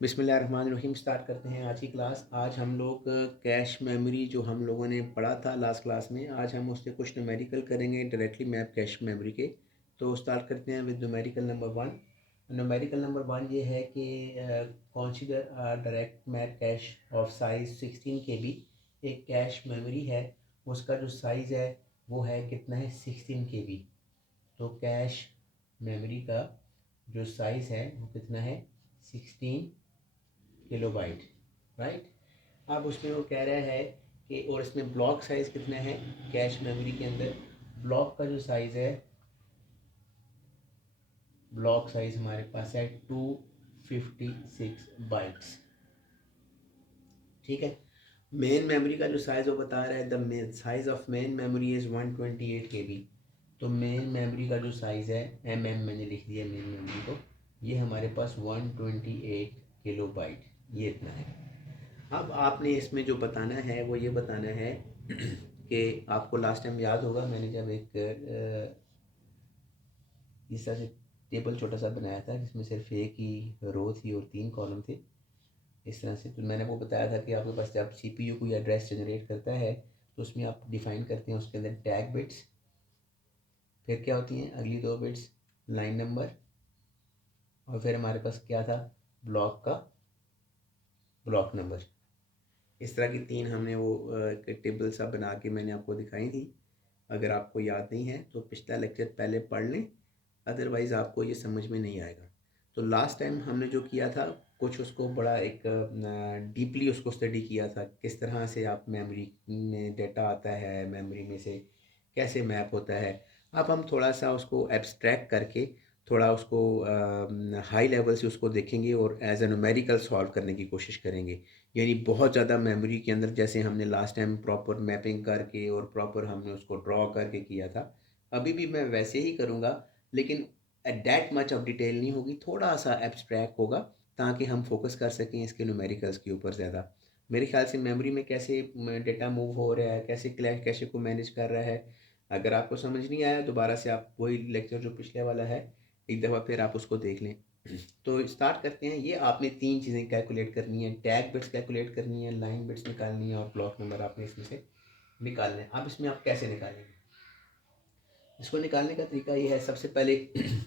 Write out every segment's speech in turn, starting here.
बिस्मिल्लाहिर्रहमानिर्रहीम। स्टार्ट करते हैं आज की क्लास। आज हम लोग कैश मेमोरी जो हम लोगों ने पढ़ा था लास्ट क्लास में, आज हम उससे कुछ न्यूमेरिकल करेंगे डायरेक्टली मैप कैश मेमोरी के। तो स्टार्ट करते हैं with numerical number one. Numerical number one ये है कि consider direct map cash of size 16 KB। एक कैश मेमोरी है, उसका जो साइज़ है वो है कितना है 16 KB। तो कैश मेमोरी का जो साइज़ है वो कितना है 16 KB, राइट। अब उसमें वो कह रहा है कि और इसमें ब्लॉक साइज़ कितना है कैश मेमोरी के अंदर। ब्लॉक का जो साइज़ है, ब्लॉक साइज़ हमारे पास है 256 बाइट्स। ठीक है। मेन मेमोरी का जो साइज़ वो बता रहा है the main size of main memory is 128 KB। तो मेन मेमोरी का जो साइज़ है मैंने लिख दिया मेन मेमोरी को, ये हमारे पास 128 KB, ये इतना है। अब आपने इसमें जो बताना है वो ये बताना है कि आपको लास्ट टाइम याद होगा मैंने जब एक इस तरह से टेबल छोटा सा बनाया था जिसमें सिर्फ एक ही रो थी और 3 कॉलम थे इस तरह से। तो मैंने वो बताया था कि आपके पास जब सीपीयू कोई एड्रेस जनरेट करता है तो उसमें आप डिफ़ाइन करते हैं उसके अंदर टैग बिट्स, फिर क्या होती हैं अगली 2 बिट्स लाइन नंबर, और फिर हमारे पास क्या था ब्लॉक का ब्लॉक नंबर। इस तरह की 3 हमने वो टेबल सा बना के मैंने आपको दिखाई थी। अगर आपको याद नहीं है तो पिछला लेक्चर पहले पढ़ लें, अदरवाइज़ आपको ये समझ में नहीं आएगा। तो लास्ट टाइम हमने जो किया था कुछ उसको बड़ा एक डीपली उसको स्टडी किया था, किस तरह से आप मेमोरी में डेटा आता है, मेमोरी में से कैसे मैप होता है। अब हम थोड़ा सा उसको एब्स्ट्रैक्ट करके थोड़ा उसको हाई लेवल से उसको देखेंगे और एज ए न्यूमेरिकल सॉल्व करने की कोशिश करेंगे। यानी बहुत ज़्यादा मेमोरी के अंदर जैसे हमने लास्ट टाइम प्रॉपर मैपिंग करके और प्रॉपर हमने उसको ड्रॉ करके किया था, अभी भी मैं वैसे ही करूँगा, लेकिन at that much of detail नहीं होगी, थोड़ा सा एब्स्ट्रैक्ट होगा ताकि हम फोकस कर सकें इसके न्यूमेरिकल्स के ऊपर ज़्यादा। मेरे ख्याल से मेमोरी में कैसे डेटा मूव हो रहा है, कैसे कैशे को मैनेज कर रहा है। अगर आपको समझ नहीं आया दोबारा से आप वही लेक्चर जो पिछले वाला है एक दफ़ा फिर आप उसको देख लें। तो स्टार्ट करते हैं। ये आपने 3 चीज़ें कैलकुलेट करनी है, टैग बिट्स कैलकुलेट करनी है, लाइन बिट्स निकालनी है और ब्लॉक नंबर आपने इसमें से निकालना है। अब इसमें आप कैसे निकालेंगे, इसको निकालने का तरीका ये है। सबसे पहले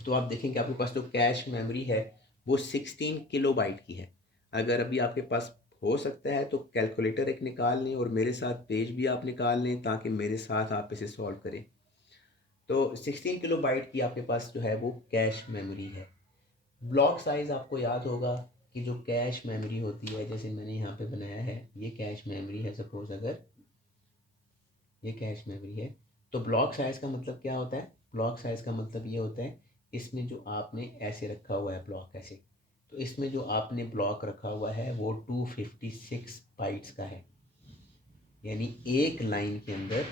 तो आप देखें कि आपके पास जो कैश मेमोरी है वो 16 KB की है। अगर अभी आपके पास हो सकता है तो कैलकुलेटर एक निकाल लें और मेरे साथ पेज भी आप निकाल लें ताकि मेरे साथ आप इसे सॉल्व करें। तो 16 KB की आपके पास जो है वो कैश मेमोरी है। ब्लॉक साइज़ आपको याद होगा कि जो कैश मेमोरी होती है, जैसे मैंने यहाँ पे बनाया है, ये कैश मेमोरी है। सपोज अगर ये कैश मेमोरी है तो ब्लॉक साइज़ का मतलब क्या होता है, ब्लॉक साइज़ का मतलब ये होता है इसमें जो आपने ऐसे रखा हुआ है ब्लॉक ऐसे, तो इसमें जो आपने ब्लॉक रखा हुआ है वो 256 बाइट्स का है। यानी एक लाइन के अंदर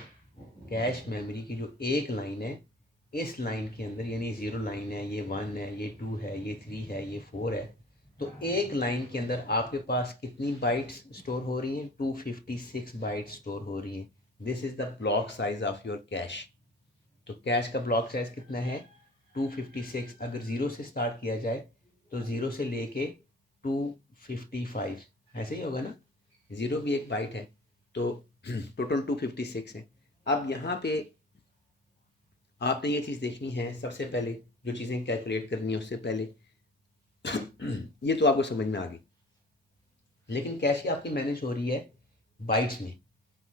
कैश मेमोरी की जो एक लाइन है, इस लाइन के अंदर यानी 0 लाइन है, ये 1 है, ये 2 है, ये 3 है, ये 4 है, तो एक लाइन के अंदर आपके पास कितनी बाइट्स स्टोर हो रही हैं, 256 बाइट्स स्टोर हो रही हैं। This is the block size of your cash. तो कैश का ब्लॉक साइज कितना है 256। अगर ज़ीरो से स्टार्ट किया जाए तो ज़ीरो से लेके 255 ऐसे ही होगा ना, ज़ीरो भी एक बाइट है, तो टोटल 256 है। अब यहाँ पे आपने ये चीज़ देखनी है, सबसे पहले जो चीज़ें कैलकुलेट करनी है उससे पहले ये तो आपको समझ में आ गई, लेकिन कैशे आपकी मैनेज हो रही है बाइट्स में।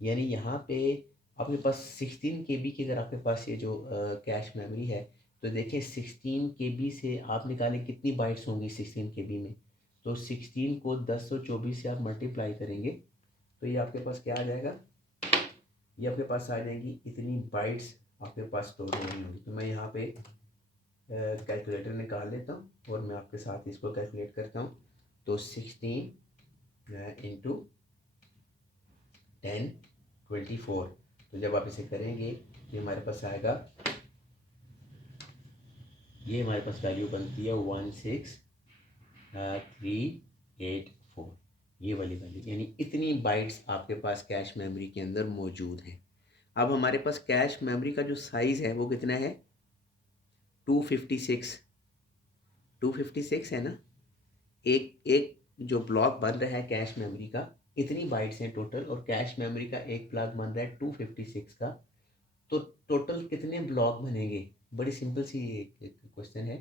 यानी यहाँ पे आपके पास 16 KB की अगर आपके पास ये जो कैश मेमोरी है, तो देखिए 16 KB से आप निकालें कितनी बाइट्स होंगी 16 KB में। तो 16 को 1024 से आप मल्टीप्लाई करेंगे तो ये आपके पास क्या आ जाएगा, ये आपके पास आ जाएंगी इतनी बाइट्स आपके पास स्टोर हो रही होंगी। तो मैं यहाँ पे कैलकुलेटर निकाल लेता हूँ और मैं आपके साथ इसको कैलकुलेट करता हूँ। तो 16 इंटू 10 24, तो जब आप इसे करेंगे ये हमारे पास आएगा, ये हमारे पास वैल्यू बनती है 16384, ये वाली वैल्यू। यानी इतनी बाइट्स आपके पास कैश मेमोरी के अंदर मौजूद हैं। अब हमारे पास कैश मेमोरी का जो साइज़ है वो कितना है 256 है ना। एक एक जो ब्लॉक बन रहा है कैश मेमोरी का, इतनी बाइट्स हैं टोटल, और कैश मेमोरी का एक ब्लॉक बन रहा है 256 का, तो टोटल कितने ब्लॉक बनेंगे? बड़ी सिंपल सी एक क्वेश्चन है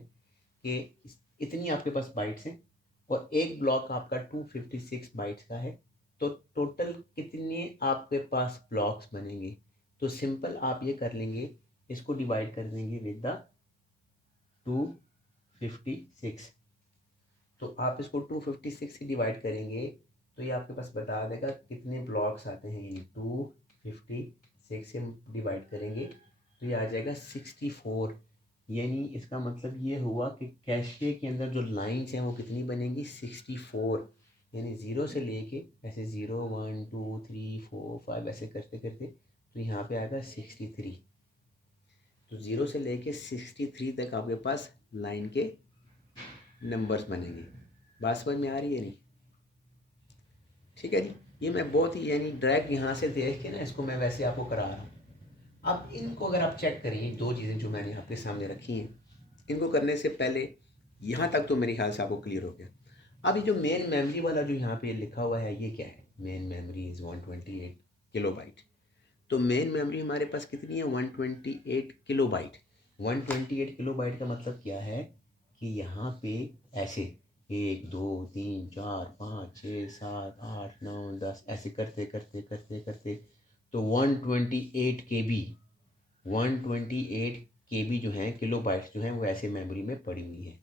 कि इतनी आपके पास बाइट्स हैं और एक ब्लॉक आपका 256 बाइट्स का है, तो टोटल कितने आपके पास ब्लॉक्स बनेंगे? तो सिंपल आप ये कर लेंगे, इसको डिवाइड कर देंगे विद द 256। तो आप इसको 256 से डिवाइड करेंगे तो ये आपके पास बता देगा कितने ब्लॉक्स आते हैं। ये 256 से डिवाइड करेंगे तो ये आ जाएगा 64। यानी इसका मतलब ये हुआ कि कैशे के अंदर जो लाइंस हैं वो कितनी बनेंगी? 64। यानी ज़ीरो से लेके ऐसे 0 1 2 3 4 5 ऐसे करते करते तो यहाँ पे आएगा 63। तो 0 से लेके 63 तक आपके पास लाइन के नंबर्स बनेंगे। बात समझ में आ रही है नहीं? ठीक है जी। ये मैं बहुत ही यानी डायरेक्ट यहाँ से देख के ना इसको मैं वैसे आपको करा रहा हूँ। अब इनको अगर आप चेक करें, ये दो चीज़ें जो मैंने आपके सामने रखी हैं, इनको करने से पहले यहाँ तक तो मेरे ख्याल से आपको क्लियर हो गया। अब ये जो मेन मेमोरी वाला जो यहाँ पे लिखा हुआ है ये क्या है? Main memory is 128 kilobyte. तो मेन मेमोरी हमारे पास कितनी है? 128 किलोबाइट। 128 किलोबाइट का मतलब क्या है कि यहाँ पे ऐसे 1 2 3 4 5 6 7 8 9 10 ऐसे करते करते करते करते तो 128 KB, 128 KB जो है किलोबाइट्स जो हैं वो ऐसे मेमोरी में पड़ी हुई है।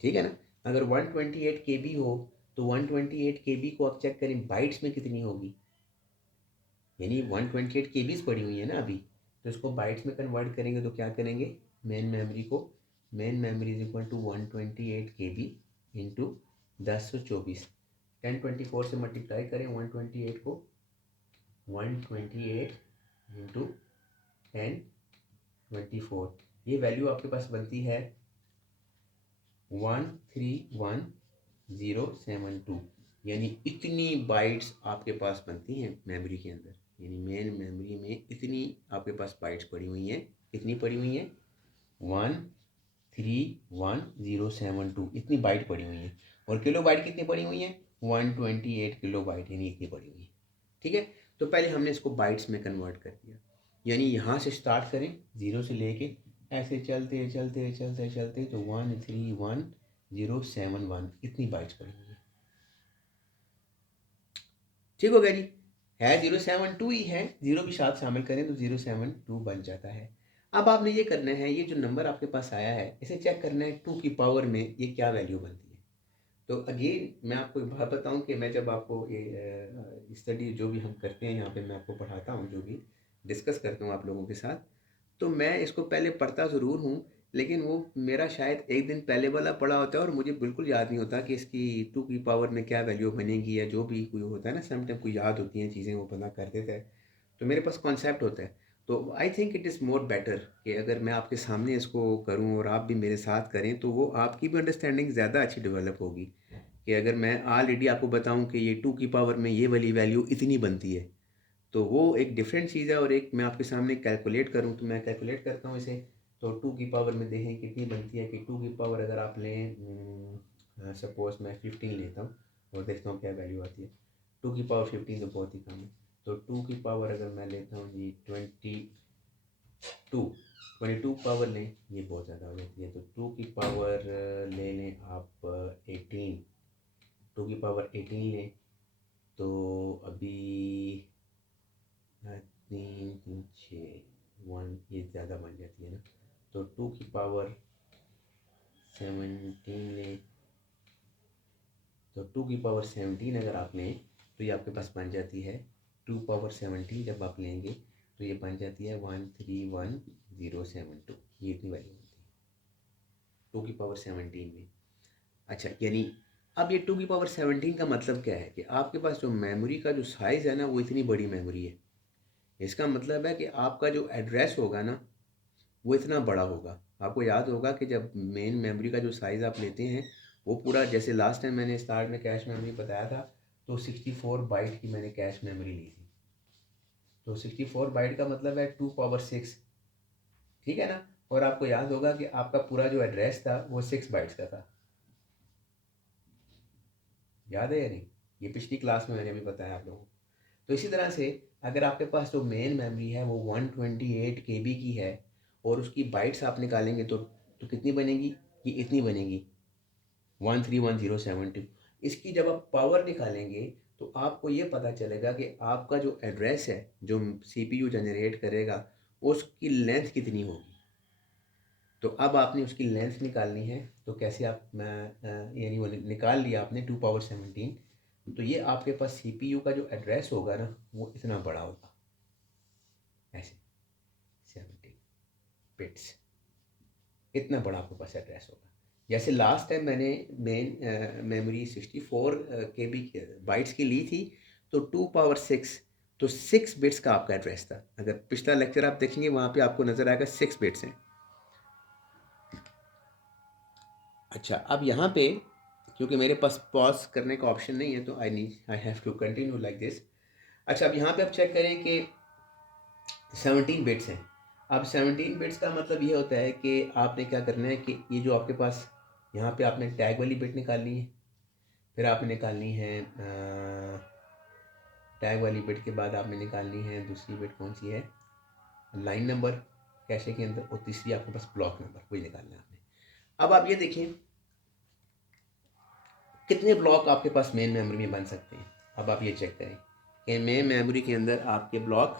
ठीक है ना? अगर 128 KB हो तो 128 KB को आप चेक करें बाइट्स में कितनी होगी? यानी 128 केबीज पड़ी हुई है ना अभी, तो इसको बाइट्स में कन्वर्ट करेंगे तो क्या करेंगे? मेन मेमोरी को, main memory is equal to 128 KB into 1024। 1024 से मल्टीप्लाई करें 128 को, 128 इंटू 1024, ये वैल्यू आपके पास बनती है 131072। यानी इतनी बाइट्स आपके पास बनती हैं मेमोरी के अंदर। यानी मेन मेमोरी में इतनी आपके पास बाइट्स पड़ी हुई हैं। कितनी पड़ी हुई हैं? 131072 इतनी बाइट पड़ी हुई हैं। और किलो बाइट कितनी पड़ी हुई हैं? 128 किलो बाइट, यानी इतनी पड़ी हुई है। ठीक है, तो पहले हमने इसको बाइट्स में कन्वर्ट कर दिया। यानी यहाँ से स्टार्ट करें 0 से लेके ऐसे चलते चलते चलते चलते तो 131071 इतनी बाइट्स पड़ी हुई है। ठीक हो गया जी। है 072 ही है, 0 भी साथ शामिल करें तो 072 बन जाता है। अब आपने ये करना है, ये जो नंबर आपके पास आया है इसे चेक करना है 2 की पावर में ये क्या वैल्यू बनती है। तो अगेन मैं आपको एक बात बताऊं कि मैं जब आपको ये स्टडी जो भी हम करते हैं यहाँ पे मैं आपको पढ़ाता हूँ, जो भी डिस्कस करता हूँ आप लोगों के साथ, तो मैं इसको पहले पढ़ता ज़रूर हूँ, लेकिन वो मेरा शायद एक दिन पहले वाला पढ़ा होता है और मुझे बिल्कुल याद नहीं होता कि इसकी 2 की पावर में क्या वैल्यू बनेगी, या जो भी कोई होता है ना, समटाइम कोई याद होती हैं चीज़ें वो पता कर देता है, तो मेरे पास कॉन्सेप्ट होता है। तो I think it is more better कि अगर मैं आपके सामने इसको करूँ और आप भी मेरे साथ करें तो वो आपकी भी अंडरस्टैंडिंग ज़्यादा अच्छी डेवलप होगी। कि अगर मैं ऑलरेडी आपको बताऊं कि ये 2 की पावर में ये वाली वैल्यू इतनी बनती है, तो वो एक डिफरेंट चीज़ है, और एक मैं आपके सामने कैलकुलेट करूं तो मैं कैलकुलेट करता हूं इसे। तो 2 की पावर में देखें कितनी बनती है कि 2 की पावर अगर आप लें, सपोज मैं 15 लेता हूँ और देखता हूँ क्या वैल्यू आती है। 2 की पावर 15 तो बहुत ही कम है। तो 2 की पावर अगर मैं लेता हूँ जी 22 पावर लें, ये बहुत ज़्यादा हो जाती है। तो 2 की पावर ले लें आप 18, 2 की पावर 18 लें तो अभी 3 3 6 1 ये ज़्यादा बन जाती है ना। तो 2 की पावर 17 लें, तो 2 की पावर 17 अगर आप लें तो ये आपके पास बन जाती है 2 पावर 17 जब आप लेंगे तो ये बन जाती है 131072। ये इतनी वैल्यू बनती है 2 की पावर 17 में। अच्छा, यानी अब ये 2 की पावर 17 का मतलब क्या है कि आपके पास जो मेमोरी का जो साइज़ है ना वो इतनी बड़ी मेमोरी है। इसका मतलब है कि आपका जो एड्रेस होगा ना वो इतना बड़ा होगा। आपको याद होगा कि जब मेन मेमोरी का जो साइज़ आप लेते हैं वो पूरा, जैसे लास्ट टाइम मैंने स्टार्ट में कैश मेमोरी बताया था, तो 64 बाइट की मैंने कैश मेमोरी ली थी। तो 64 बाइट का मतलब है 2 पावर 6। ठीक है ना? और आपको याद होगा कि आपका पूरा जो एड्रेस था वो 6 बाइट्स का था। याद है या नहीं? ये पिछली क्लास में मैंने भी बताया आप लोगों को। तो इसी तरह से अगर आपके पास जो मेन मेमोरी है वो 128 KB की है और उसकी बाइट्स आप निकालेंगे तो कितनी बनेगी? ये इतनी बनेगी 131072। इसकी जब आप पावर निकालेंगे तो आपको ये पता चलेगा कि आपका जो एड्रेस है जो CPU जनरेट करेगा उसकी लेंथ कितनी होगी। तो अब आपने उसकी लेंथ निकालनी है। तो कैसे आप यानी वो निकाल लिया आपने 2 पावर 17। तो ये आपके पास CPU का जो एड्रेस होगा ना वो इतना बड़ा होगा, ऐसे 17 बिट्स, इतना बड़ा आपके पास एड्रेस होगा। जैसे लास्ट टाइम मैंने मेन मेमोरी 64 KB बाइट्स की ली थी, तो 2 पावर 6, तो 6 बिट्स का आपका एड्रेस था। अगर पिछला लेक्चर आप देखेंगे वहाँ पे आपको नज़र आएगा 6 बिट्स हैं। अच्छा, अब यहाँ पे क्योंकि मेरे पास पॉज करने का ऑप्शन नहीं है तो I have to continue like this. अच्छा, अब यहाँ पे आप चेक करें कि 17 बिट्स हैं। अब 17 बिट्स का मतलब ये होता है कि आपने क्या करना है कि ये जो आपके पास यहाँ पे आपने टैग वाली बिट निकालनी है, फिर आपने निकालनी है टैग वाली बिट के बाद आपने निकालनी है दूसरी बिट, कौन सी है, लाइन नंबर कैशे के अंदर, और तीसरी आपके पास ब्लॉक नंबर, वही निकालना है आपने। अब आप ये देखें कितने ब्लॉक आपके पास मेन मेमोरी में बन सकते हैं। अब आप ये चेक करें कि मेन मेमोरी के अंदर आपके ब्लॉक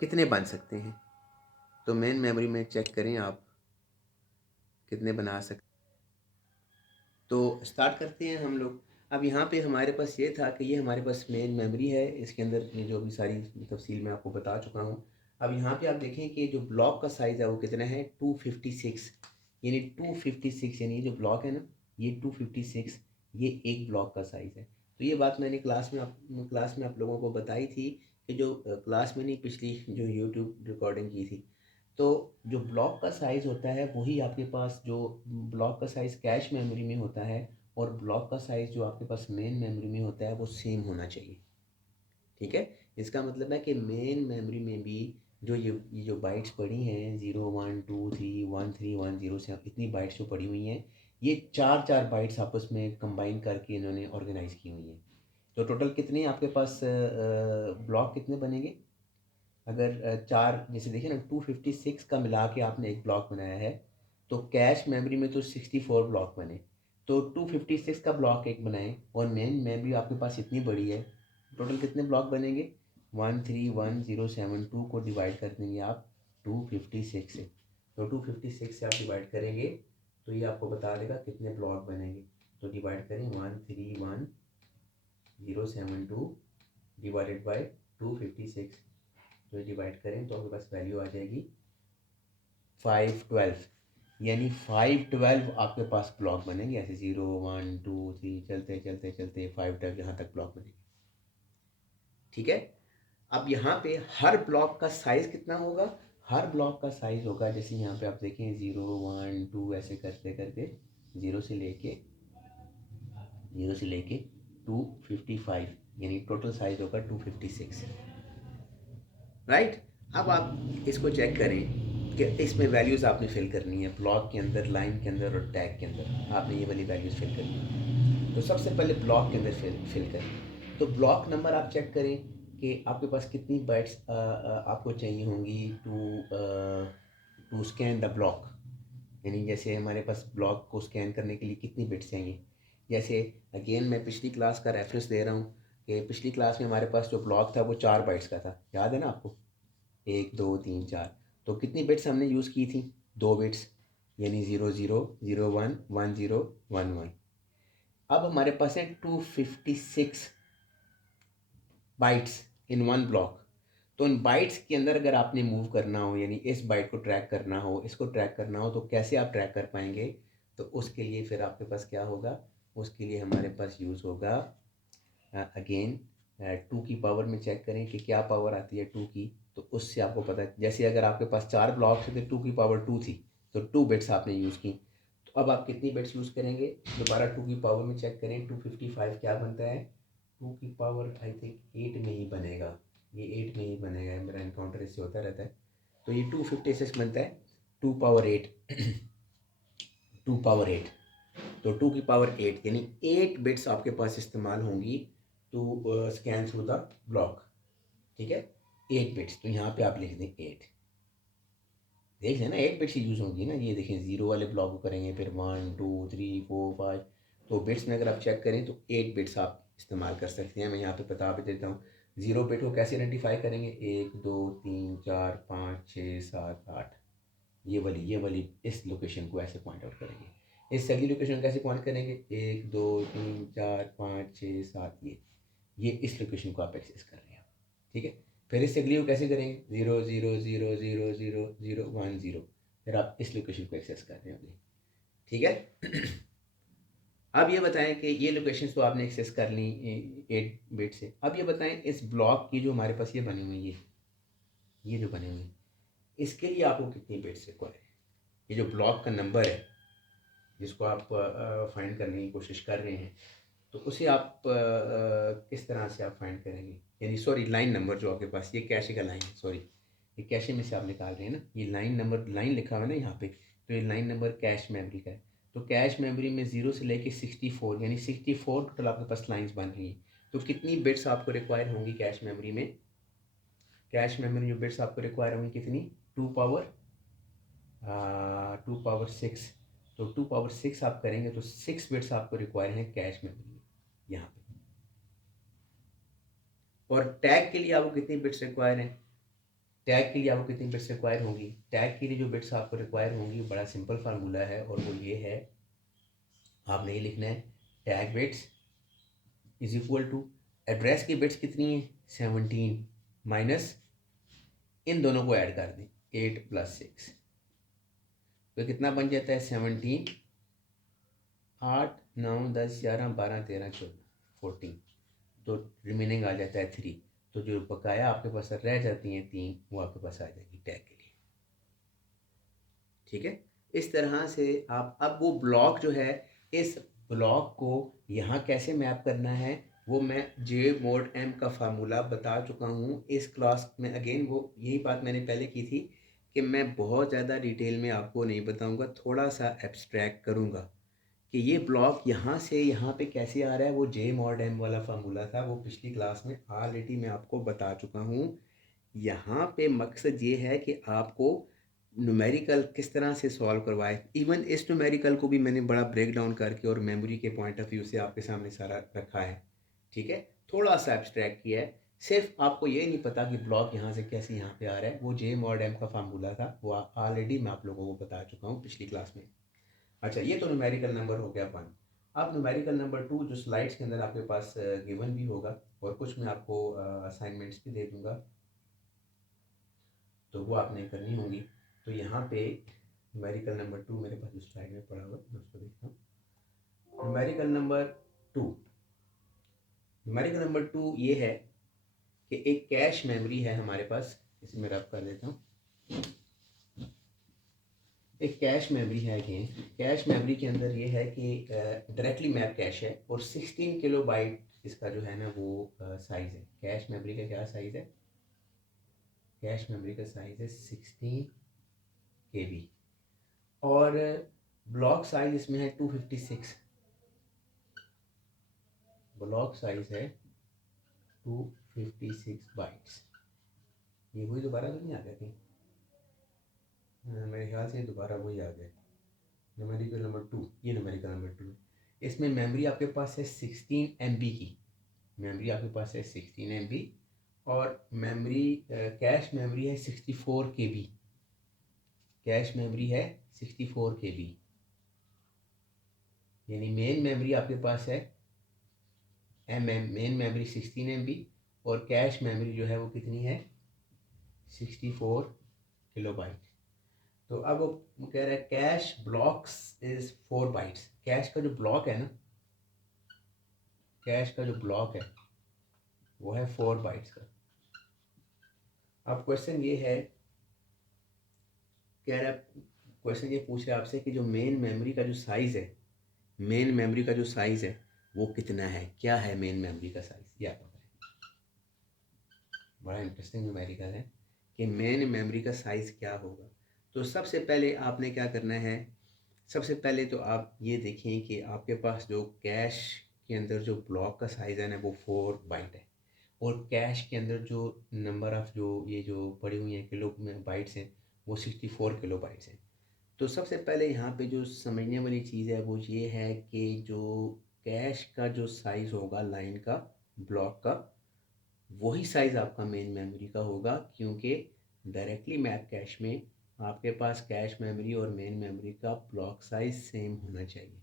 कितने बन सकते हैं। तो मेन मेमोरी में चेक करें आप कितने बना सकते। तो स्टार्ट करते हैं हम लोग। अब यहाँ पे हमारे पास ये था कि ये हमारे पास मेन मेमोरी है, इसके अंदर ये जो भी सारी तफसील मैं आपको बता चुका हूँ। अब यहाँ पे आप देखें कि जो ब्लॉक का साइज़ है वो कितना है 256, यानी 256, यानी ये जो ब्लॉक है ना ये 256, ये एक ब्लॉक का साइज़ है। तो ये बात मैंने क्लास में आप लोगों को बताई थी कि जो क्लास में नहीं, पिछली जो यूट्यूब रिकॉर्डिंग की थी। तो जो ब्लॉक का साइज़ होता है वही आपके पास, जो ब्लॉक का साइज़ कैश मेमोरी में होता है और ब्लॉक का साइज़ जो आपके पास मेन मेमोरी में होता है वो सेम होना चाहिए। ठीक है, इसका मतलब है कि मेन मेमोरी में भी जो ये जो बाइट्स पड़ी हैं 0 1 2 3 1 3 1 0 से इतनी बाइट्स जो पड़ी हुई हैं, ये चार चार बाइट्स आपस में कंबाइन करके इन्होंने ऑर्गेनाइज़ की हुई हैं। तो टोटल कितने आपके पास ब्लॉक कितने बनेंगे? अगर चार जैसे देखिए ना 256 का मिला के आपने एक ब्लॉक बनाया है, तो कैश मेमोरी में तो 64 ब्लॉक बने। तो 256 का ब्लॉक एक बनाएं और मेन मेमोरी आपके पास इतनी बड़ी है, टोटल कितने ब्लॉक बनेंगे? 131072 को डिवाइड कर देंगे आप 256 से। तो 256 से आप डिवाइड करेंगे तो ये आपको बता देगा कितने ब्लॉक बनेंगे। तो डिवाइड करें 131072 डिवाइडेड बाई 256, तो डिवाइड करें तो आपके पास वैल्यू आ जाएगी 512, यानी 512 आपके पास ब्लॉक बनेंगे। ऐसे 0 1 2 3 चलते चलते चलते 512 यहाँ तक ब्लॉक बनेंगे। ठीक है, अब यहाँ पे हर ब्लॉक का साइज़ कितना होगा? हर ब्लॉक का साइज़ होगा, जैसे यहाँ पे आप देखें 0 1 2 ऐसे करते करके 0 से लेके 255, यानी टोटल साइज़ होगा 256। राइट। अब आप इसको चेक करें कि इसमें वैल्यूज़ आपने फिल करनी है, ब्लॉक के अंदर, लाइन के अंदर और टैग के अंदर आपने ये वाली वैल्यूज़ फिल करनी है। तो सबसे पहले ब्लॉक के अंदर फिल करें। तो ब्लॉक नंबर आप चेक करें कि आपके पास कितनी बाइट्स आपको चाहिए होंगी टू स्कैन द ब्लॉक, यानी जैसे हमारे पास ब्लॉक को स्कैन करने के लिए कितनी बिट्स चाहिए। जैसे अगेन मैं पिछली क्लास का रेफरेंस दे रहा हूँ कि पिछली क्लास में हमारे पास जो ब्लॉक था वो 4 बाइट्स का था, याद है ना आपको, 1 2 3 4। तो कितनी बिट्स हमने यूज़ की थी? 2 बिट्स, यानी 00011011। अब हमारे पास है 256 बाइट्स इन वन ब्लॉक। तो इन बाइट्स के अंदर अगर आपने मूव करना हो, यानी इस बाइट को ट्रैक करना हो, इसको ट्रैक करना हो, तो कैसे आप ट्रैक कर पाएंगे? तो उसके लिए फिर आपके पास क्या होगा? उसके लिए हमारे पास यूज़ होगा अगेन 2 की पावर में चेक करें कि क्या पावर आती है 2 की। तो उससे आपको पता है, जैसे अगर आपके पास 4 ब्लॉक थे तो 2 की पावर 2 थी, तो 2 बिट्स आपने यूज़ की। तो अब आप कितनी बिट्स यूज़ करेंगे? दोबारा 2 की पावर में चेक करें, 255 क्या बनता है? 2 की पावर आई थिंक 8 में ही बनेगा, ये 8 में ही बनेगा, मेरा इनकाउंटर इससे होता रहता है। तो ये 256 बनता है 2 पावर 8 2 पावर 8। तो 2 की पावर 8 यानी 8 बिट्स आपके पास इस्तेमाल होंगी to scan through the block. ठीक है, 8 बिट्स, तो यहाँ पे आप लिख दें 8। देख लें ना 8 बिट्स यूज़ होंगी ना, ये देखें ज़ीरो वाले ब्लॉक को करेंगे फिर 1 2 3 4 5, तो बिट्स में अगर आप चेक करें तो 8 बिट्स आप इस्तेमाल कर सकते हैं। मैं यहाँ पे बता भी देता हूँ, ज़ीरो बिट को कैसे आइडेंटिफाई करेंगे, 1 2 3 4 5 6 7 8, ये वाली इस लोकेशन को ऐसे पॉइंट आउट करेंगे। इस अगली लोकेशन कैसे पॉइंट करेंगे, 1 2 3 4 5 6 7, ये इस लोकेशन को आप एक्सेस कर रहे हैं। ठीक है, फिर इस अगली को कैसे करेंगे, 0 0 0 0 0 0 1 0, फिर आप इस लोकेशन को एक्सेस कर रहे हैं अगली। ठीक है अब ये बताएं कि ये लोकेशन तो आपने एक्सेस कर ली 8 बिट से। अब ये बताएं इस ब्लॉक की जो हमारे पास ये बनी हुई है, ये जो बने हुए हैं, इसके लिए आपको कितनी बिट्स रिक्वायर है। ये जो ब्लॉक का नंबर है जिसको आप फाइंड करने की कोशिश कर रहे हैं, तो उसे आप किस तरह से आप फाइंड करेंगे, यानी सॉरी लाइन नंबर जो आपके पास, ये कैशे का लाइन है, सॉरी ये कैशे में से आप निकाल रहे हैं ना, ये लाइन नंबर लाइन लिखा हुआ है ना यहाँ पे, तो ये लाइन नंबर कैश मेमोरी का है। तो कैश मेमोरी में 0 से लेके 64 यानी 64 टोटल आपके पास लाइंस बन रही हैं। तो कितनी बिट्स आपको रिक्वायर होंगी कैश मेमोरी में, कैश मेमोरी जो बिट्स आपको रिक्वायर होंगी कितनी, 2 पावर 6। तो 2 पावर 6 आप करेंगे तो 6 बिट्स आपको रिक्वायर हैं कैश मेमोरी में यहाँ पे। और टैग के लिए आपको कितनी बिट्स रिक्वायर हैं, टैग के लिए आपको कितनी बिट्स रिक्वायर होंगी, टैग के लिए जो बिट्स आपको रिक्वायर होंगी बड़ा सिंपल फार्मूला है, और वो ये है, आपने ये लिखना है tag bits is equal to address की बिट्स कितनी है 17 माइनस इन दोनों को ऐड कर दें 8 + 6, तो कितना बन जाता है 17, 8 9 10 11 12 13 14 14, तो रिमेनिंग आ जाता है 3। तो जो बकाया आपके पास रह जाती हैं 3, वो आपके पास आ जाएगी टैग के लिए। ठीक है, इस तरह से आप अब वो ब्लॉक जो है, इस ब्लॉक को यहाँ कैसे मैप करना है वो मैं जे मोड एम का फार्मूला बता चुका हूँ इस क्लास में। अगेन वो यही बात मैंने पहले की थी कि मैं बहुत ज़्यादा डिटेल में आपको नहीं बताऊँगा, थोड़ा सा एब्स्ट्रैक्ट करूँगा कि ये ब्लॉक यहाँ से यहाँ पे कैसे आ रहा है। वो जे मॉड एम वाला फार्मूला था, वो पिछली क्लास में ऑलरेडी मैं आपको बता चुका हूँ। यहाँ पे मकसद ये है कि आपको न्यूमेरिकल किस तरह से सॉल्व करवाए। इवन इस न्यूमेरिकल को भी मैंने बड़ा ब्रेक डाउन करके और मेमोरी के पॉइंट ऑफ व्यू से आपके सामने सारा रखा है। ठीक है, थोड़ा सा एब्स्ट्रैक्ट किया है, सिर्फ आपको ये नहीं पता कि ब्लॉक यहाँ से कैसे यहाँ पे आ रहा है। वो जे मॉड एम का फार्मूला था, वो ऑलरेडी मैं आप लोगों को बता चुका हूँ पिछली क्लास में। अच्छा, ये तो न्यूमेरिकल नंबर हो गया 1। अब न्यूमेरिकल नंबर 2 जो स्लाइड्स के अंदर आपके पास गिवन भी होगा, और कुछ मैं आपको असाइनमेंट्स भी दे दूँगा, तो वो आपने करनी होंगी। तो यहाँ पे न्यूमेरिकल नंबर 2 मेरे पास स्लाइड में पड़ा हुआ है, मैं उसको देखता हूँ। न्यूमेरिकल नंबर 2, न्यूमेरिकल नंबर 2 ये है कि एक कैश मेमोरी है हमारे पास, इसे मैं रब कर देता हूँ। एक कैश मेमोरी है कि कैश मेमोरी के अंदर ये है कि डायरेक्टली मैप कैश है, और 16 किलोबाइट इसका जो है ना वो साइज़ है। कैश मेमोरी का क्या साइज़ है, कैश मेमोरी का साइज़ है 16 KB, और ब्लॉक साइज इसमें है 256, ब्लॉक साइज है 256 बाइट्स। ये वही दोबारा तो नहीं आ गया कहीं, मेरे ख्याल से दोबारा वही आ गया। न्यूमेरिकल नंबर 2, ये न्यूमेरिकल नंबर 2 है। इसमें मेमोरी आपके पास है 16 MB की, मेमोरी आपके पास है 16 MB, और मेमोरी कैश मेमोरी है 64 KB, कैश मेमोरी है 64 KB, यानी मेन मेमोरी आपके पास है मेन मेमोरी 16 MB, और कैश मेमोरी जो है वो कितनी है 64 किलोबाइट। तो अब वो कह रहा है cash blocks is 4 bytes. Cash का जो ब्लॉक है ना, कैश का जो ब्लॉक है वो है 4 बाइट्स का। अब क्वेश्चन ये है, कह रहा है क्वेश्चन ये पूछ रहा है आपसे कि जो मेन मेमोरी का जो साइज़ है, मेन मेमोरी का जो साइज़ है वो कितना है, क्या है मेन मेमोरी का साइज़, ये आप बताएं। बड़ा इंटरेस्टिंग न्यूमेरिकल है कि मेन मेमोरी का साइज़ क्या होगा। तो सबसे पहले आपने क्या करना है, सबसे पहले तो आप ये देखें कि आपके पास जो कैश के अंदर जो ब्लॉक का साइज़ है ना वो 4 बाइट है, और कैश के अंदर जो नंबर ऑफ़ जो ये जो पड़ी हुई हैं किलो में बाइट्स हैं वो 64 किलो बाइट्स हैं। तो सबसे पहले यहाँ पे जो समझने वाली चीज़ है वो ये है कि जो कैश का जो साइज़ होगा लाइन का, ब्लॉक का, वही साइज़ आपका मेन मेमोरी का होगा, क्योंकि डायरेक्टली मैप कैश में आपके पास कैश मेमोरी और मेन मेमोरी का ब्लॉक साइज़ सेम होना चाहिए।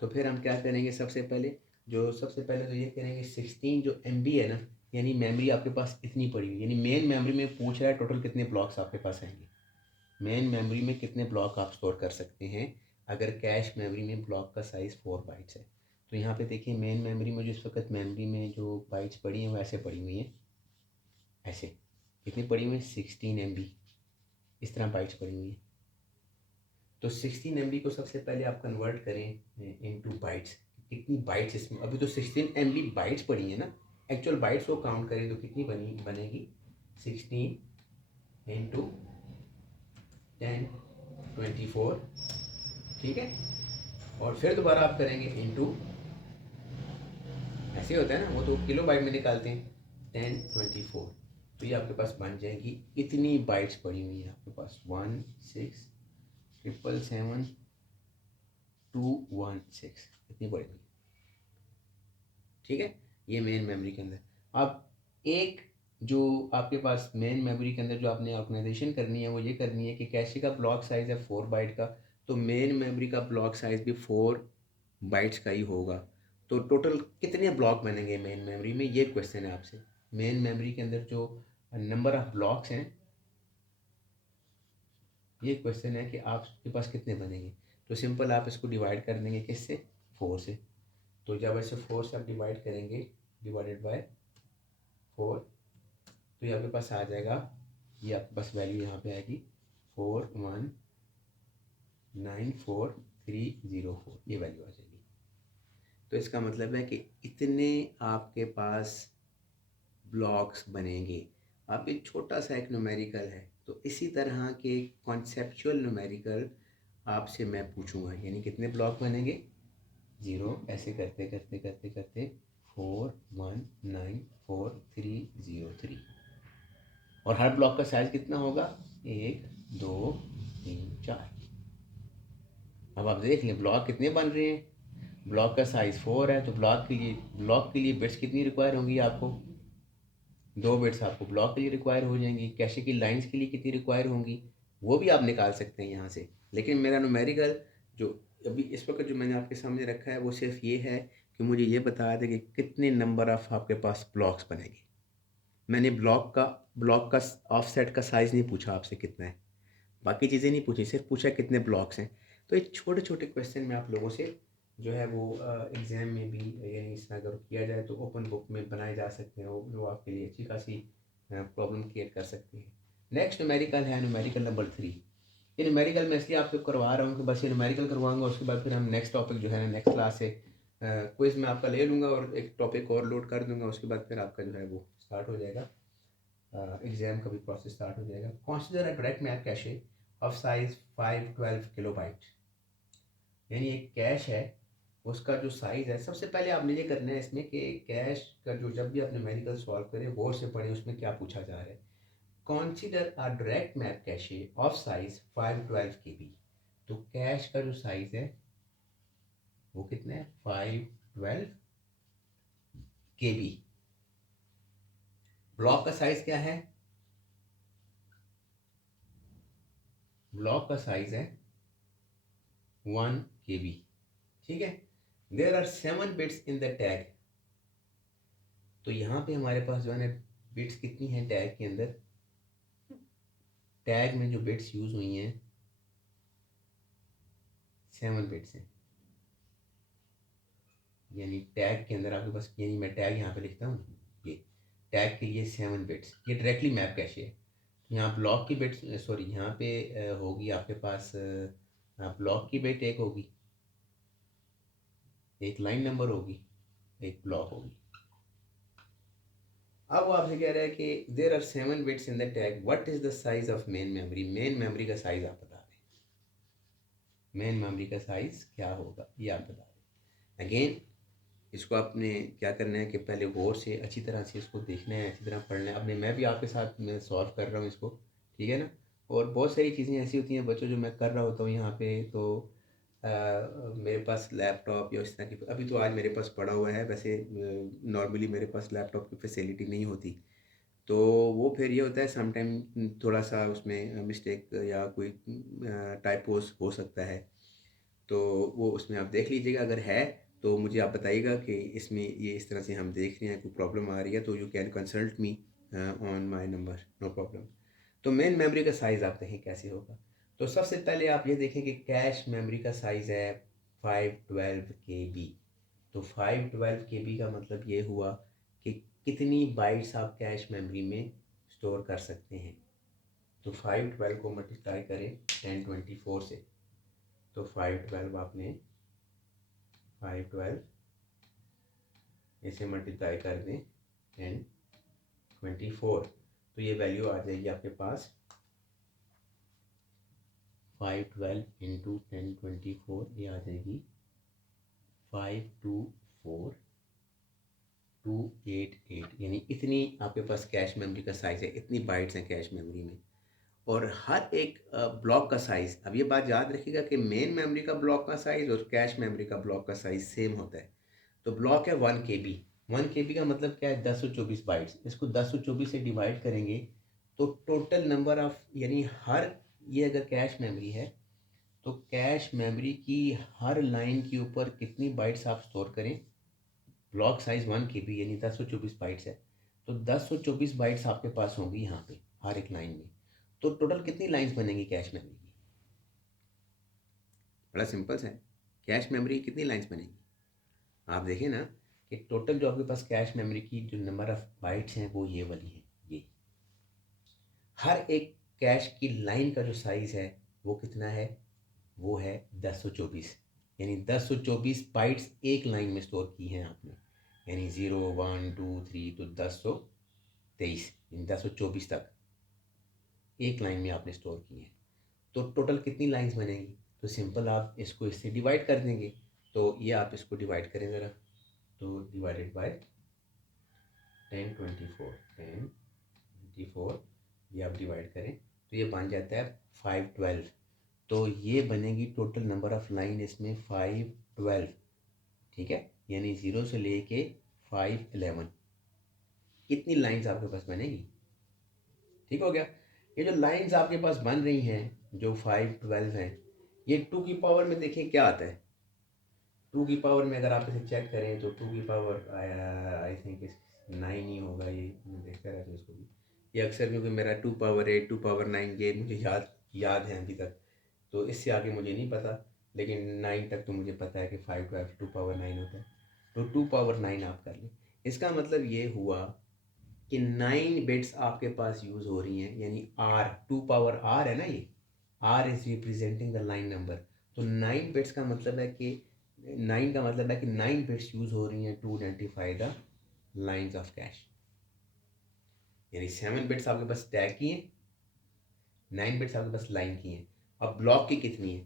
तो फिर हम क्या करेंगे, सबसे पहले तो ये करेंगे 16 जो एमबी है ना, यानी मेमोरी आपके पास इतनी पड़ी हुई, यानी मेन मेमोरी में पूछ रहा है टोटल कितने ब्लॉक्स आपके पास आएंगे, मेन मेमोरी में कितने ब्लॉक आप स्टोर कर सकते हैं अगर कैश मेमोरी में ब्लॉक का साइज़ 4 बाइट्स है। तो यहाँ पे देखिए मेन मेमोरी में जिस वक्त मेमोरी में जो बाइट्स पड़ी हैं वो ऐसे पड़ी हुई हैं, ऐसे कितनी पड़ी हुई है 16 एमबी, इस तरह बाइट्स पड़ी हुई हैं। तो 16 एमबी को सबसे पहले आप कन्वर्ट करें इनटू बाइट्स, कितनी बाइट्स इसमें, अभी तो 16 एमबी बाइट्स पड़ी है ना, एक्चुअल बाइट्स को काउंट करें तो कितनी बनेगी 16 इंटू 10 24, ठीक है। और फिर दोबारा आप करेंगे इंटू, ऐसे होता है ना, वो तो किलो बाइट में निकालते हैं, 10 24, तो ये आपके पास बन जाएगी, इतनी बाइट्स पड़ी हुई है आपके पास 16777 इतनी पड़ी हुई, ठीक है। ये मेन मेमोरी के अंदर। अब एक जो आपके पास मेन मेमोरी के अंदर जो आपने ऑर्गेनाइजेशन करनी है वो ये करनी है कि कैशे का ब्लॉक साइज़ है 4 बाइट का, तो मेन मेमोरी का ब्लॉक साइज़ भी 4 बाइट्स का ही होगा। तो टोटल कितने ब्लॉक बनेंगे मेन मेमोरी में, ये क्वेश्चन है आपसे। मेन मेमोरी के अंदर जो नंबर ऑफ़ ब्लॉक्स हैं, ये क्वेश्चन है कि आपके पास कितने बनेंगे। तो सिंपल आप इसको डिवाइड कर देंगे किससे, 4 से। तो जब ऐसे 4 से आप डिवाइड करेंगे, डिवाइडेड बाय 4, तो ये आपके पास आ जाएगा, ये आपके पास वैल्यू यहाँ पे आएगी 419430 ये वैल्यू आ जाएगी। तो इसका मतलब है कि इतने आपके पास ब्लॉक्स बनेंगे। अब एक छोटा सा एक न्यूमेरिकल है, तो इसी तरह के कॉन्सेप्चुअल न्यूमेरिकल आपसे मैं पूछूंगा, यानी कितने ब्लॉक बनेंगे, 0 ऐसे करते करते करते करते 419430 और हर ब्लॉक का साइज कितना होगा, 1 2 3 4। अब आप देख लें ब्लॉक कितने बन रहे हैं, ब्लॉक का साइज़ 4 है, तो ब्लॉक के लिए बिट्स कितनी रिक्वायर होंगी आपको, 2 बिट्स आपको ब्लॉक के लिए रिक्वायर हो जाएंगी। कैशे की लाइंस के लिए कितनी रिक्वायर होंगी वो भी आप निकाल सकते हैं यहाँ से। लेकिन मेरा न्यूमेरिकल जो अभी इस वक्त जो मैंने आपके सामने रखा है वो सिर्फ ये है कि मुझे ये बताया था कि कितने नंबर ऑफ़ आपके पास ब्लॉक्स बनेंगे। मैंने ब्लॉक का ऑफसेट का साइज़ नहीं पूछा आपसे कितना है, बाकी चीज़ें नहीं पूछी, सिर्फ पूछा कितने ब्लॉक्स हैं। तो ये छोटे छोटे क्वेश्चन में आप लोगों से जो है वो एग्ज़ाम में भी, यानी इस अगर किया जाए तो ओपन बुक में बनाए जा सकते हैं, वो आपके लिए अच्छी खासी प्रॉब्लम क्रिएट कर सकते हैं। नेक्स्ट न्यूमेरिकल है, न्यूमेरिकल नंबर 3। ये न्यूमेरिकल मैं इसलिए आपको करवा रहा हूँ कि बस ये न्यूमेरिकल करवाऊंगा, उसके बाद फिर हम नेक्स्ट टॉपिक जो है ना नेक्स्ट क्लास से क्विज़ में आपका ले लूँगा और एक टॉपिक और लोड कर दूँगा, उसके बाद फिर आपका जो है वो स्टार्ट हो जाएगा, एग्ज़ाम का भी प्रोसेस स्टार्ट हो जाएगा। Consider a direct map cache of size 512 kilobyte, यानी एक कैश है उसका जो साइज़ है, सबसे पहले आपने ये करना है इसमें कि कैश का जो जब भी आपने न्यूमेरिकल सॉल्व करें गौर से पढ़ें उसमें क्या पूछा जा रहा है। Consider a direct map cache of size 512 KB, तो कैश का जो साइज़ है वो कितना है 512 KB। ब्लॉक का साइज़ क्या है, ब्लॉक का साइज़ है 1 KB, ठीक है। There are 7 bits in the tag, तो यहाँ पे हमारे पास जो है ना बिट्स कितनी हैं टैग के अंदर, टैग में जो बिट्स यूज़ हुई हैं 7 बिट्स हैं, यानी टैग के अंदर आपके पास, यानी मैं टैग यहाँ पे लिखता हूँ, ये टैग के लिए 7 बिट्स, ये डायरेक्टली मैप कैशे है। यहाँ ब्लॉक की बिट्स, सॉरी यहाँ पे होगी आपके पास ब्लॉक की बिट एक होगी, एक लाइन नंबर होगी, एक ब्लॉक होगी। अब वो आपसे कह रहा है कि there are 7 bits in the tag, what is the size of main memory, main memory का साइज आप बता दें। मेन मेमोरी का साइज़ क्या होगा ये आप बता दें। अगेन इसको आपने क्या करना है कि पहले गौर से अच्छी तरह से इसको देखना है, अच्छी तरह पढ़ना है। अब मैं भी आपके साथ मैं सॉल्व कर रहा हूँ इसको, ठीक है ना। और बहुत सारी चीज़ें ऐसी होती हैं बच्चों जो मैं कर रहा होता हूँ यहाँ पे, तो मेरे पास लैपटॉप या इस तरह की, अभी तो आज मेरे पास पड़ा हुआ है, वैसे नॉर्मली मेरे पास लैपटॉप की फैसिलिटी नहीं होती, तो वो फिर ये होता है समटाइम थोड़ा सा उसमें मिस्टेक या कोई टाइपोस हो सकता है, तो वो उसमें आप देख लीजिएगा। अगर है तो मुझे आप बताइएगा कि इसमें ये इस तरह से हम देख रहे हैं, कोई प्रॉब्लम आ रही है, तो you can consult me on my number, no problem. तो मेन मेमोरी का साइज़ आप देखें कैसे होगा। तो सबसे पहले आप ये देखें कि कैश मेमोरी का साइज़ है 512 KB। तो 512 KB का मतलब ये हुआ कि कितनी बाइट्स आप कैश मेमोरी में स्टोर कर सकते हैं। तो 512 को मल्टीप्लाई करें 1024 से, तो 512 आपने 512 इसे मल्टीप्लाई कर दें 1024, तो ये वैल्यू आ जाएगी आपके पास 512 इंटू 1024, ये आ जाएगी 524288, यानी इतनी आपके पास कैश मेमोरी का साइज़ है, इतनी बाइट्स हैं कैश मेमोरी में। और हर एक ब्लॉक का साइज़, अब ये बात याद रखिएगा कि मेन मेमोरी का ब्लॉक का साइज़ और कैश मेमोरी का ब्लॉक का साइज़ सेम होता है। तो ब्लॉक है 1 KB। 1 KB का मतलब क्या है, 1024 बाइट्स। इसको 1024 से डिवाइड करेंगे तो टोटल नंबर ऑफ, यानी हर, ये अगर कैश मेमोरी है तो कैश मेमोरी की हर लाइन के ऊपर कितनी बाइट्स आप स्टोर करें। ब्लॉक साइज़ 1 KB यानी 1024 बाइट्स है, तो 1024 बाइट्स आपके पास होंगी यहाँ पे हर एक लाइन में। तो टोटल कितनी लाइंस बनेंगी कैश मेमोरी की? बड़ा सिंपल है, कैश मेमोरी की कितनी लाइंस बनेंगी। आप देखें ना कि टोटल जो आपके पास कैश मेमोरी की जो नंबर ऑफ बाइट्स हैं वो ये वाली है। ये हर एक कैश की लाइन का जो साइज़ है वो कितना है, वो है 1024। यानी 1024 बाइट्स एक लाइन में स्टोर की हैं आपने, यानी 0 1 2 3, तो 1023 यानी 1024 तक एक लाइन में आपने स्टोर की है। तो टोटल कितनी लाइंस बनेंगी, तो सिंपल आप इसको इससे डिवाइड कर देंगे। तो ये आप इसको डिवाइड करें ज़रा, तो डिवाइडेड बाय 1024 ये आप डिवाइड करें तो ये बन जाता है 512। तो ये बनेगी टोटल नंबर ऑफ लाइन इसमें 512, ठीक है, यानी 0 से लेके 511 कितनी लाइंस आपके पास बनेगी। ठीक हो गया। ये जो लाइंस आपके पास बन रही हैं जो 512 हैं, ये 2 की पावर में देखें क्या आता है। 2 की पावर में अगर आप इसे चेक करें तो 2 की पावर आई थिंक 9 ही होगा, ये मैं देखता रहता हूँ इसको भी। ये अक्सर क्योंकि मेरा 2 पावर 8 2 पावर 9 ये मुझे याद है अभी तक, तो इससे आगे मुझे नहीं पता, लेकिन 9 तक तो मुझे पता है कि 512 2 पावर 9 होता है। तो 2 पावर 9 आप कर लें। इसका मतलब ये हुआ कि 9 बिट्स आपके पास यूज़ हो रही हैं, यानी आर 2 पावर आर है ना, ये R is representing the line number. तो 9 बिट्स का मतलब है कि 9 का मतलब है कि 9 बिट्स यूज़ हो रही हैं to identify the lines of cache. यानी 7 बिट्स आपके पास टैग की हैं, 9 बिट्स आपके पास लाइन की हैं। अब ब्लॉक की कितनी है,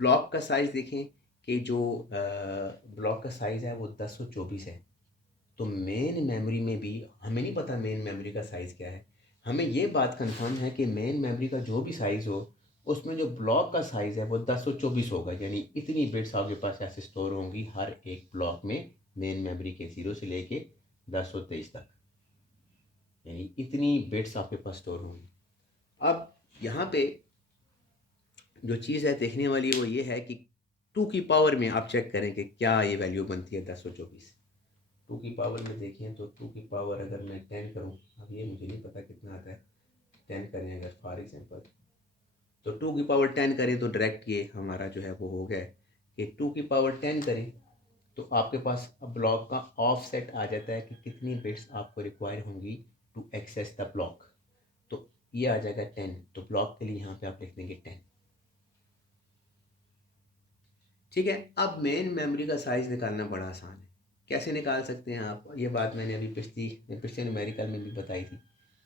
ब्लॉक का साइज़ देखें कि जो ब्लॉक का साइज़ है वो 1024 है। तो मेन मेमोरी में भी हमें नहीं पता मेन मेमोरी का साइज़ क्या है, हमें ये बात कंफर्म है कि मेन मेमोरी का जो भी साइज़ हो उसमें जो ब्लॉक का साइज़ है वो 1024 होगा, यानी इतनी बिट्स आपके पास ऐसे स्टोर होंगी हर एक ब्लॉक में मेन मेमोरी के 0 से लेके 1023 तक, यानी इतनी बिट्स आपके पास स्टोर होंगी। अब यहाँ पे जो चीज़ है देखने वाली वो ये है कि 2 की पावर में आप चेक करें कि क्या ये वैल्यू बनती है 1024। 2 की पावर में देखें तो 2 की पावर अगर मैं 10 करूँ, अब ये मुझे नहीं पता कितना आता है, 10 करें अगर फॉर एग्जांपल, तो 2 की पावर 10 करें तो डायरेक्ट ये हमारा जो है वो हो गया कि 2 की पावर 10 करें तो आपके पास ब्लॉक का ऑफसेट आ जाता है कि कितनी बिट्स आपको रिक्वायर होंगी टू एक्सेस द ब्लॉक। तो ये आ जाएगा 10, तो ब्लॉक के लिए यहाँ पे आप लिख देंगे 10। ठीक है। अब मेन मेमोरी का साइज़ निकालना बड़ा आसान है। कैसे निकाल सकते हैं आप, ये बात मैंने अभी पिछले न्यूमेरिकल में भी बताई थी।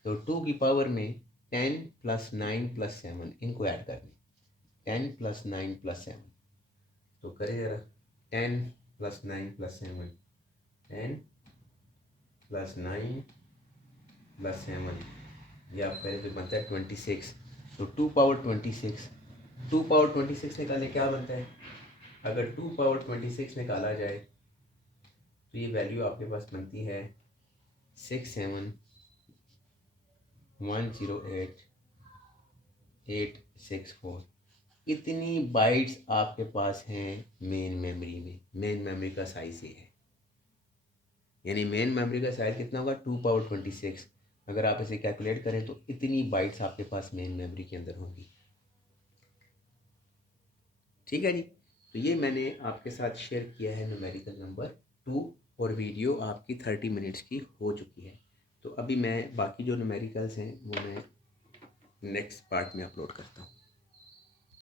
तो 2 की पावर में 10 + 9 + 7 इनको ऐड कर दें, 10 + 9 + 7, तो करें ज़रा। 10 + 9 + 7, 10 + 9 + 7, ये आप करें तो बनता है 26। तो 2 पावर 26, 2 पावर 26 निकालें क्या बनता है? अगर 2 पावर 26 निकाला जाए तो ये वैल्यू आपके पास बनती है 6710864। इतनी बाइट्स आपके पास हैं मेन मेमोरी में। मेन मेमोरी का साइज़ ये है, यानी मेन मेमोरी का साइज़ कितना होगा? 2 पावर 26। अगर आप इसे कैलकुलेट करें तो इतनी बाइट्स आपके पास मेन मेमोरी के अंदर होंगी। ठीक है जी। तो ये मैंने आपके साथ शेयर किया है न्यूमेरिकल नंबर 2, और वीडियो आपकी 30 मिनट्स की हो चुकी है। तो अभी मैं बाकी जो न्यूमेरिकल्स हैं वो मैं नेक्स्ट पार्ट में अपलोड करता हूँ।